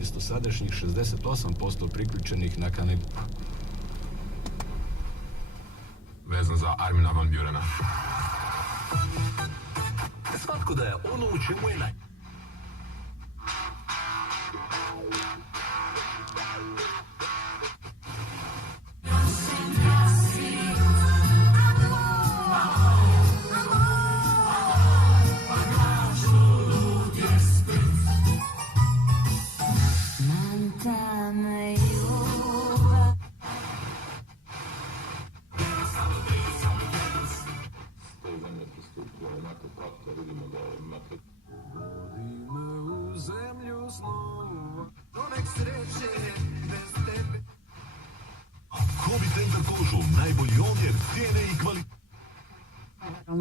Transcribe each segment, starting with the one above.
umjesto sadašnjih 68% priključenih na kanal. Vezan za Armina van Burena. Svatko da je ono u čemu je naj...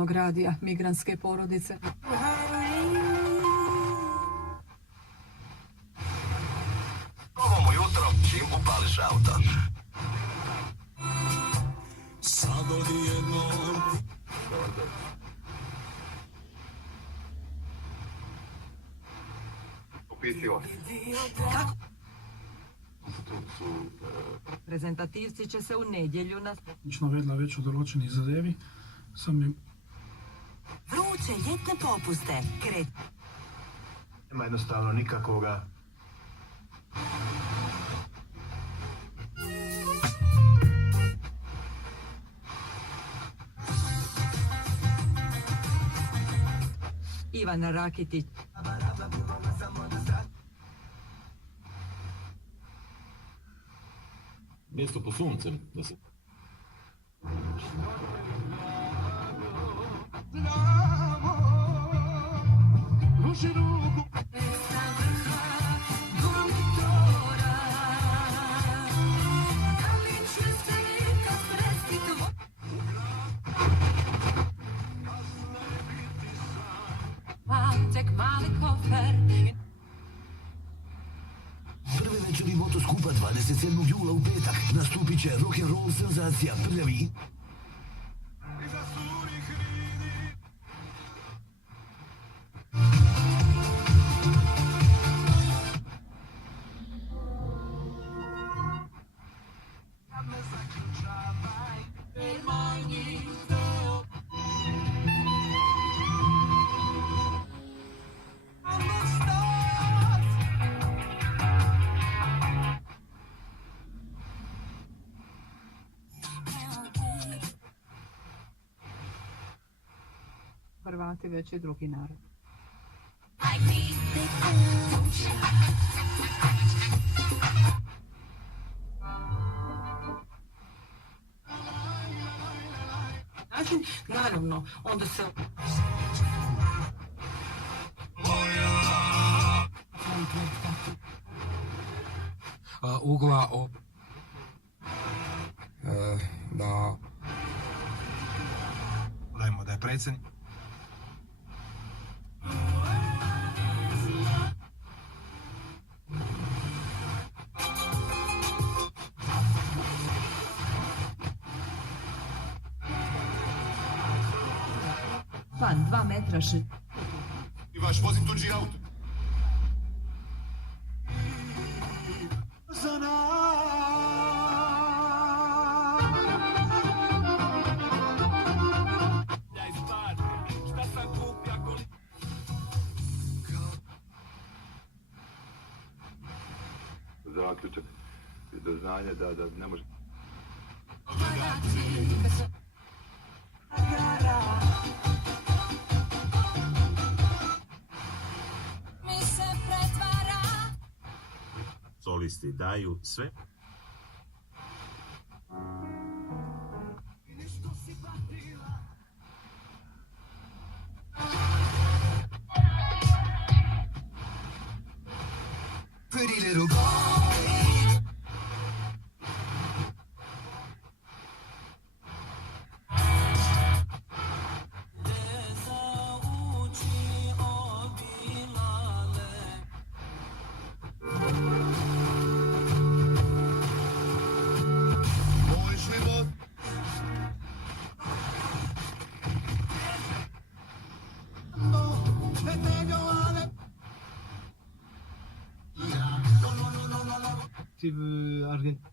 Radija migrantske porodice. Ovom ujutro čim upališ auto. Sad odjednom. Upisivo. Kako? Prezentativci će se u nedjelju na... Lično vedla već u določenih zadevi. Sam im... Vruće ljetne popuste. Nema jednostavno nikakvoga. Ivana Rakitić. Mjesto po suncem, da se... Ruši ruku. Prvi večeri motoskupa 27. jula u petak nastupit će rock'n'roll senzacija Prljavi. Hrvati već i drugi narod. Način, naravno, onda se... Ugla o... Da... Dajmo da je predsjednik. Fan, 2 metra I vaš vozim tuđi auto. Za nas. Daj spad, šta sam kupio ako... Zaključak i do znanja da ne može... Solisti daju sve. Pretty little boy. protiv Argentine.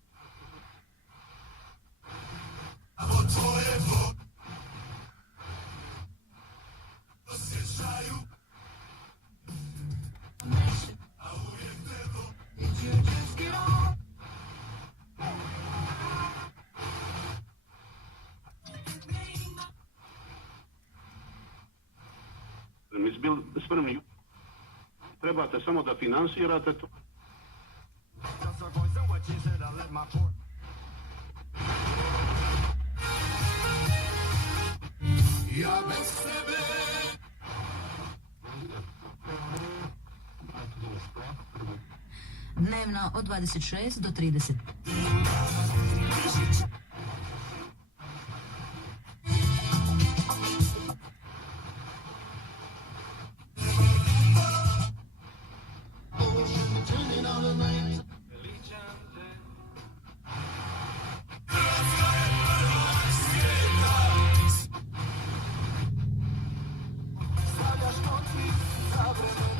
Mi smo bili spremni. Trebate samo da finansirate to. Ja bez sebe. Dnevno od 26 do 30. Stavljaš noći za vreme